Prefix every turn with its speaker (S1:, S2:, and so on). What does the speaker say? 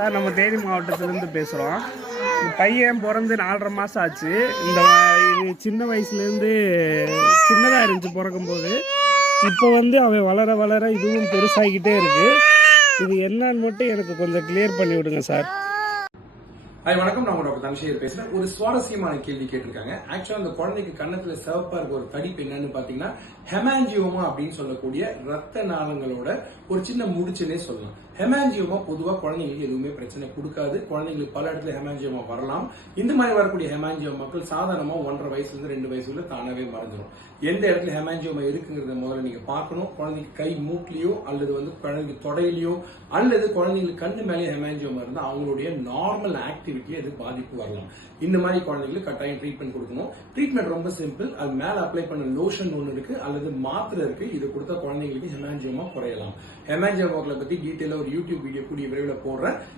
S1: Sir நம்ம தேனி மாவட்டத்திலேருந்து பேசுகிறோம் பையன் பிறந்து நாலரை மாதம் ஆச்சு. இந்த இது சின்ன வயசுலேருந்து சின்னதாக இருந்துச்சு பிறக்கும்போது. இப்போ வந்து அவன் வளர வளர இதுவும் பெருசாகிக்கிட்டே இருக்குது இது என்னன்னு மட்டும் எனக்கு கொஞ்சம் கிளியர் பண்ணி விடுங்க சார்.
S2: ஹாய் வணக்கம். நான் டாக்டர் தனசேகர் பேசுறேன். ஒரு சுவாரஸ்யமான கேள்வி கேட்டிருக்காங்க. ஆக்சுவலா அந்த குழந்தைக்கு கண்ணத்துல சிவப்பா இருக்க ஒரு தடிப்பு என்னன்னு பாத்தீங்கன்னா ஹெமாஞ்சியோமா அப்படின்னு சொல்லக்கூடிய ரத்த நாளங்களோட ஒரு சின்ன முடிச்சுன்னே சொல்லலாம். ஹெமாஞ்சியோமா பொதுவா குழந்தைங்களுக்கு எதுவுமே பிரச்சனை கொடுக்காது. குழந்தைங்களுக்கு பல இடத்துல ஹெமாஞ்சியோமா வரலாம். இந்த மாதிரி வரக்கூடிய ஹெமாஞ்சியோமாக்கள் சாதாரணமா ஒன்றரை வயசுல இருந்து ரெண்டு வயசுல தானாவே மறந்துடும் எந்த இடத்துல ஹெமாஞ்சியோமா இருக்குங்கிறத முதல்ல நீங்க பார்க்கணும். குழந்தைக்கு கை மூக்கிலையோ அல்லது வந்து குழந்தைக்கு தொடையிலையோ அல்லது குழந்தைங்களுக்கு கண்ணு மேலே ஹெமாஞ்சியோமா இருந்தால் அவங்களுடைய நார்மல் ஆக்டிவிட்டி அது பாதிப்பு வரலாம். இந்த மாதிரி குழந்தைகளுக்கு கட்டாயம் ட்ரீட்மெண்ட் கொடுக்கணும். ட்ரீட்மெண்ட் ரொம்ப சிம்பிள் அது மேல அப்ளை பண்ண லோஷன் ஒன்று இருக்கு அல்லது மாத்திரை இருக்கு. இது கொடுத்தா குழந்தைங்களுக்கு ஹெமாஞ்சியமா குறையலாம். ஹெமாஞ்சியோமாக்களை பத்தி டீட்டெயிலாக ஒரு யூடியூப் வீடியோ கூடிய விரைவில் போடுறேன்.